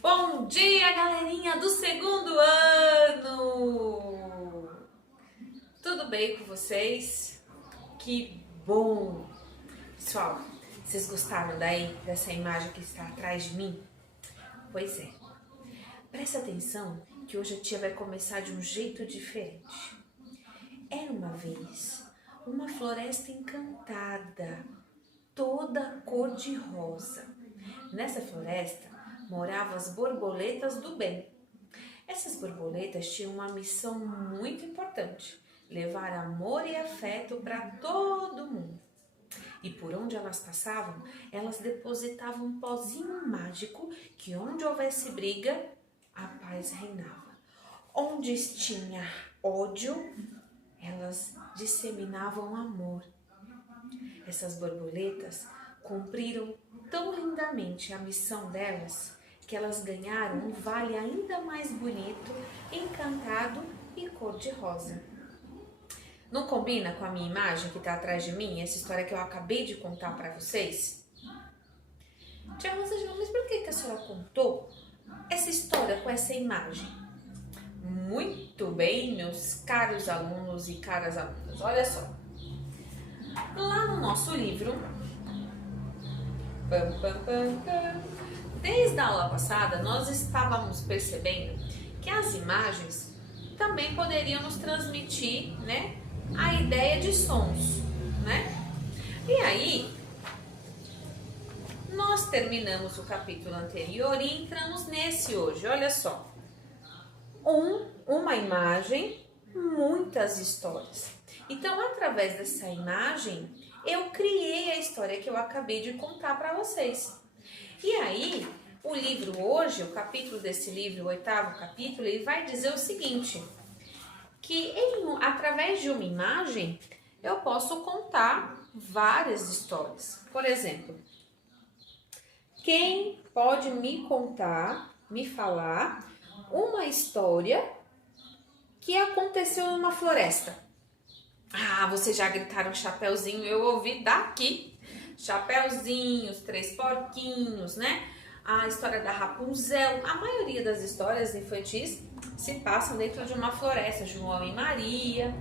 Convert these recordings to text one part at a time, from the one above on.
Bom dia, galerinha do segundo ano! Tudo bem com vocês? Que bom! Pessoal, vocês gostaram dessa imagem que está atrás de mim? Pois é. Presta atenção que hoje a tia vai começar de um jeito diferente. Era uma vez uma floresta encantada, toda cor de rosa. Nessa floresta moravam as borboletas do bem. Essas borboletas tinham uma missão muito importante: levar amor e afeto para todo mundo. E por onde elas passavam, elas depositavam um pozinho mágico que onde houvesse briga, a paz reinava. Onde tinha ódio, elas disseminavam amor. Essas borboletas cumpriram tão lindamente a missão delas que elas ganharam um vale ainda mais bonito, encantado e cor-de-rosa. Não combina com a minha imagem que está atrás de mim, essa história que eu acabei de contar para vocês? Tia Rosângela, mas por que a senhora contou essa história com essa imagem? Muito bem, meus caros alunos e caras alunas, olha só. Lá no nosso livro, desde a aula passada, nós estávamos percebendo que as imagens também poderiam nos transmitir, a ideia de sons, E aí, nós terminamos o capítulo anterior e entramos nesse hoje, olha só. Uma imagem, muitas histórias. Então, através dessa imagem, eu criei a história que eu acabei de contar para vocês. E aí, o livro hoje, o capítulo desse livro, o 8º capítulo, ele vai dizer o seguinte, que através de uma imagem, eu posso contar várias histórias. Por exemplo, quem pode me falar uma história que aconteceu numa floresta? Ah, vocês já gritaram Chapeuzinho, eu ouvi daqui. Chapeuzinho, os 3 porquinhos, A história da Rapunzel. A maioria das histórias infantis se passam dentro de uma floresta, João e Maria,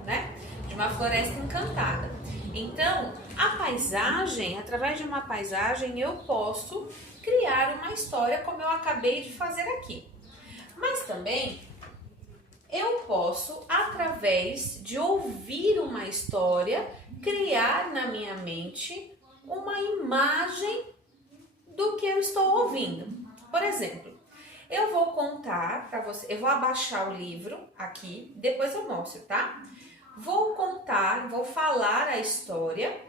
De uma floresta encantada. Então, a paisagem, através de uma paisagem, eu posso criar uma história como eu acabei de fazer aqui. Mas também eu posso, através de ouvir uma história, criar na minha mente uma imagem do que eu estou ouvindo. Por exemplo, eu vou contar para você, eu vou abaixar o livro aqui, depois eu mostro, tá? Vou falar a história.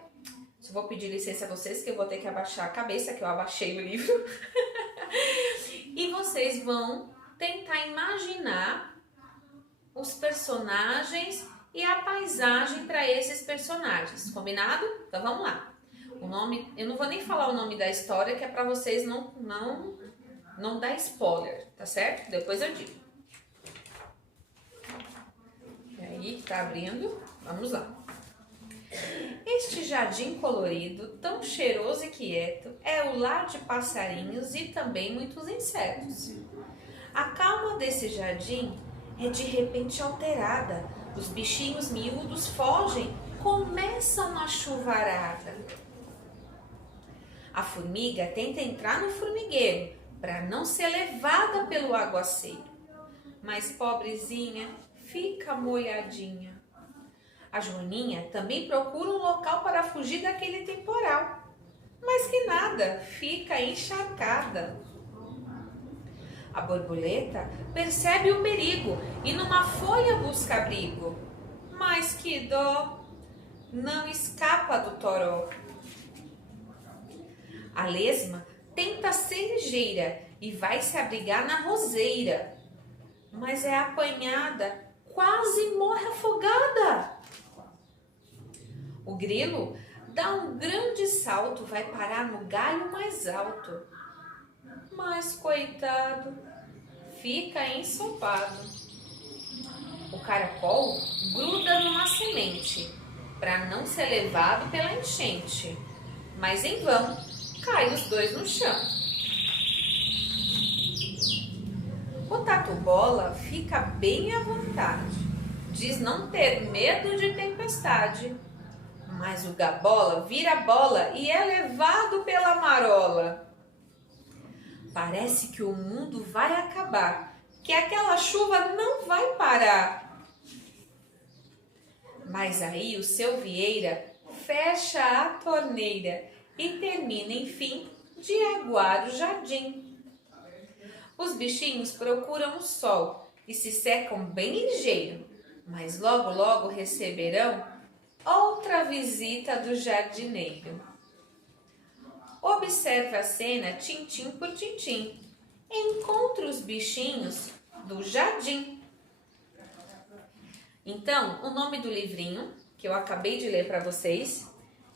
Só vou pedir licença a vocês que eu vou ter que abaixar a cabeça, que eu abaixei o livro. E vocês vão tentar imaginar os personagens e a paisagem para esses personagens, combinado? Então vamos lá. O nome, eu não vou nem falar o nome da história, que é para vocês não dar spoiler, tá certo? Depois eu digo. E aí, tá abrindo? Vamos lá. Este jardim colorido, tão cheiroso e quieto, é o lar de passarinhos e também muitos insetos. A calma desse jardim é de repente alterada. Os bichinhos miúdos fogem, começam a chuvarada. A formiga tenta entrar no formigueiro para não ser levada pelo aguaceiro. Mas pobrezinha, fica molhadinha. A Joaninha também procura um local para fugir daquele temporal. Mas que nada, fica encharcada. A borboleta percebe o perigo e numa folha busca abrigo. Mas que dó, não escapa do toró. A lesma tenta ser ligeira e vai se abrigar na roseira. Mas é apanhada, quase morre afogada. O grilo dá um grande salto, vai parar no galho mais alto. Mas, coitado, fica ensopado. O caracol gruda numa semente para não ser levado pela enchente. Mas em vão, cai os dois no chão. tatu-bola fica bem à vontade, diz não ter medo de tempestade. Mas o Gabola vira bola e é levado pela marola. Parece que o mundo vai acabar, que aquela chuva não vai parar. Mas aí o seu Vieira fecha a torneira e termina, enfim, de aguar o jardim. Os bichinhos procuram o sol e se secam bem ligeiro, mas logo, logo receberão outra visita do jardineiro. Observe a cena tintim por tintim. Encontre os bichinhos do jardim. Então, o nome do livrinho, que eu acabei de ler para vocês,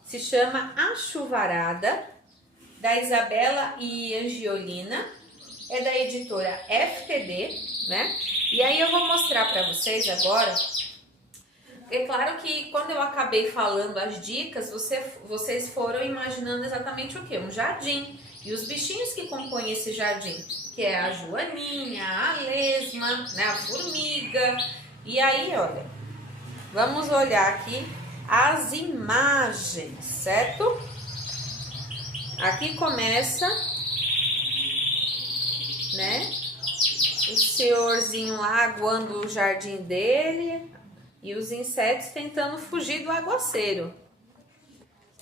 se chama A Chuvarada, da Isabela e Angiolina, é da editora FTD, né? E aí eu vou mostrar para vocês agora. É claro que quando eu acabei falando as dicas, vocês foram imaginando exatamente o quê? Um jardim. E os bichinhos que compõem esse jardim, que é a joaninha, a lesma, né, a formiga. E aí, olha, vamos olhar aqui as imagens, certo? Aqui começa, né, o senhorzinho lá aguando o jardim dele e os insetos tentando fugir do aguaceiro.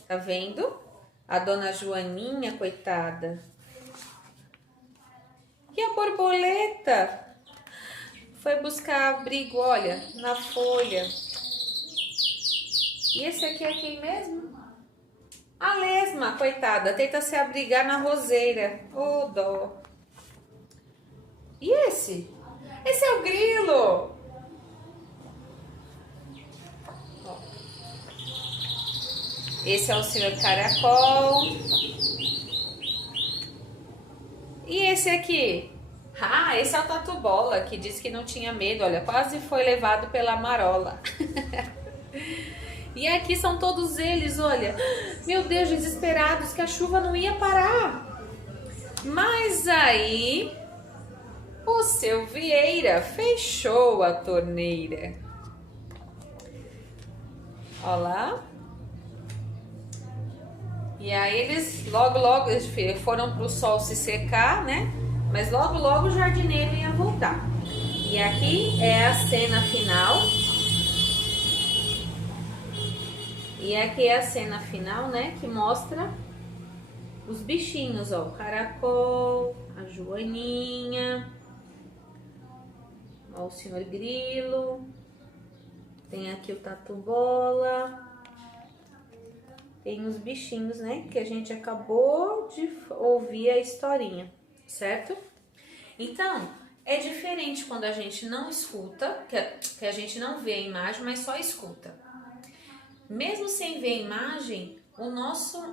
Tá vendo? A dona Joaninha, coitada. E a borboleta foi buscar abrigo, olha, na folha. E esse aqui é quem mesmo? A lesma, coitada, tenta se abrigar na roseira. Ô, dó. E esse? Esse é o grilo. Ó. Esse é o senhor caracol. E esse aqui? Ah, esse é o tatu-bola, que disse que não tinha medo. Olha, quase foi levado pela marola. E aqui são todos eles, olha. Meu Deus, desesperados, que a chuva não ia parar. Mas aí o seu Vieira fechou a torneira. Olha lá. E aí eles logo eles foram para o sol se secar, né? Mas logo o jardineiro ia voltar. E aqui é a cena final. E aqui é a cena final, né? Que mostra os bichinhos, ó. O caracol, a joaninha, ó, o senhor grilo. Tem aqui o tatu-bola. Tem os bichinhos, né? Que a gente acabou de ouvir a historinha, certo? Então, é diferente quando a gente não escuta, que a gente não vê a imagem, mas só escuta. Mesmo sem ver a imagem,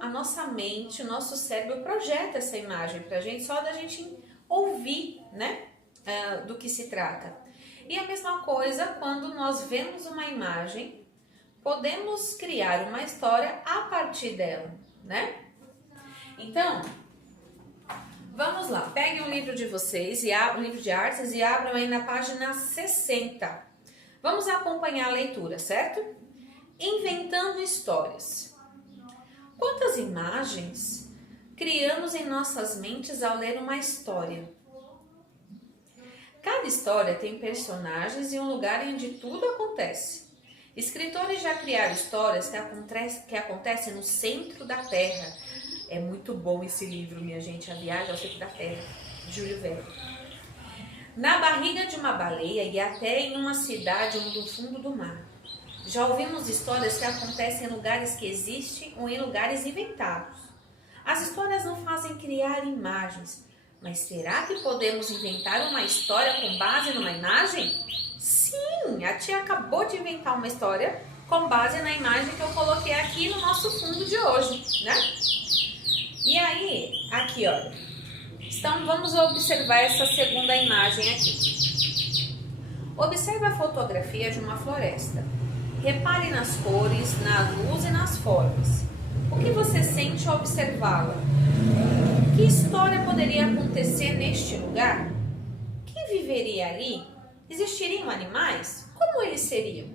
a nossa mente, o nosso cérebro projeta essa imagem pra gente, só da gente ouvir, né? Do que se trata. E a mesma coisa quando nós vemos uma imagem, podemos criar uma história a partir dela, né? Então, vamos lá. Peguem o livro de vocês, o livro de artes, e abram aí na página 60. Vamos acompanhar a leitura, certo? Inventando histórias. Quantas imagens criamos em nossas mentes ao ler uma história? Cada história tem personagens e um lugar onde tudo acontece. Escritores já criaram histórias que acontecem no centro da Terra. É muito bom esse livro, minha gente, A Viagem ao Centro da Terra, de Júlio Verne. Na barriga de uma baleia e até em uma cidade no fundo do mar. Já ouvimos histórias que acontecem em lugares que existem ou em lugares inventados. As histórias não fazem criar imagens, mas será que podemos inventar uma história com base numa imagem? Sim, a tia acabou de inventar uma história com base na imagem que eu coloquei aqui no nosso fundo de hoje, né? E aí, aqui, olha. Então, vamos observar essa segunda imagem aqui. Observe a fotografia de uma floresta. Repare nas cores, na luz e nas formas. O que você sente ao observá-la? Que história poderia acontecer neste lugar? Quem viveria ali? Existiriam animais? Como eles seriam?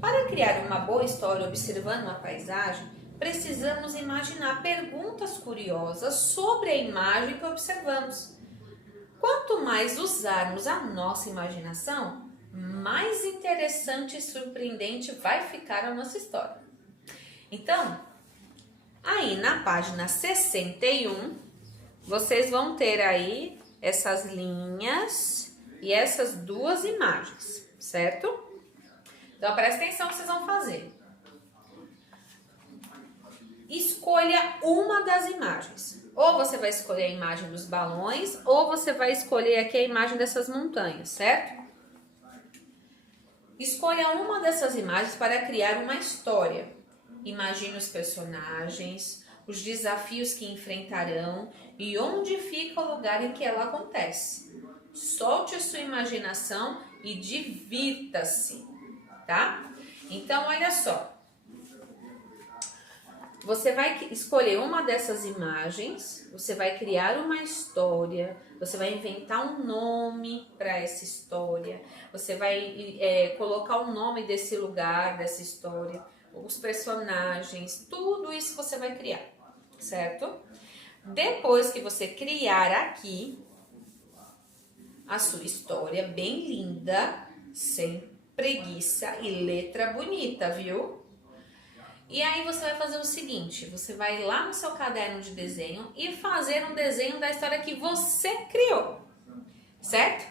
Para criar uma boa história observando uma paisagem, precisamos imaginar perguntas curiosas sobre a imagem que observamos. Quanto mais usarmos a nossa imaginação, mais interessante e surpreendente vai ficar a nossa história. Então, aí na página 61, vocês vão ter aí essas linhas e essas duas imagens, certo? Então, presta atenção no que vocês vão fazer. Escolha uma das imagens. Ou você vai escolher a imagem dos balões, ou você vai escolher aqui a imagem dessas montanhas, certo? Escolha uma dessas imagens para criar uma história. Imagine os personagens, os desafios que enfrentarão e onde fica o lugar em que ela acontece. Solte a sua imaginação e divirta-se, tá? Então, olha só. Você vai escolher uma dessas imagens, você vai criar uma história, você vai inventar um nome para essa história, você vai colocar o nome desse lugar, dessa história, os personagens, tudo isso você vai criar, certo? Depois que você criar aqui a sua história bem linda, sem preguiça e letra bonita, viu? E aí você vai fazer o seguinte, você vai lá no seu caderno de desenho e fazer um desenho da história que você criou, certo?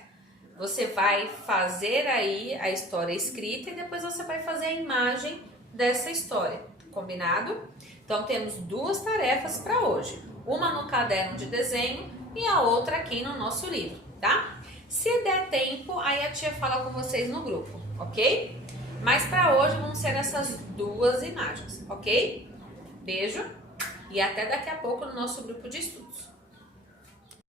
Você vai fazer aí a história escrita e depois você vai fazer a imagem dessa história, combinado? Então temos duas tarefas para hoje, uma no caderno de desenho e a outra aqui no nosso livro, tá? Se der tempo, aí a tia fala com vocês no grupo, ok? Mas para hoje vão ser essas duas imagens, ok? Beijo e até daqui a pouco no nosso grupo de estudos.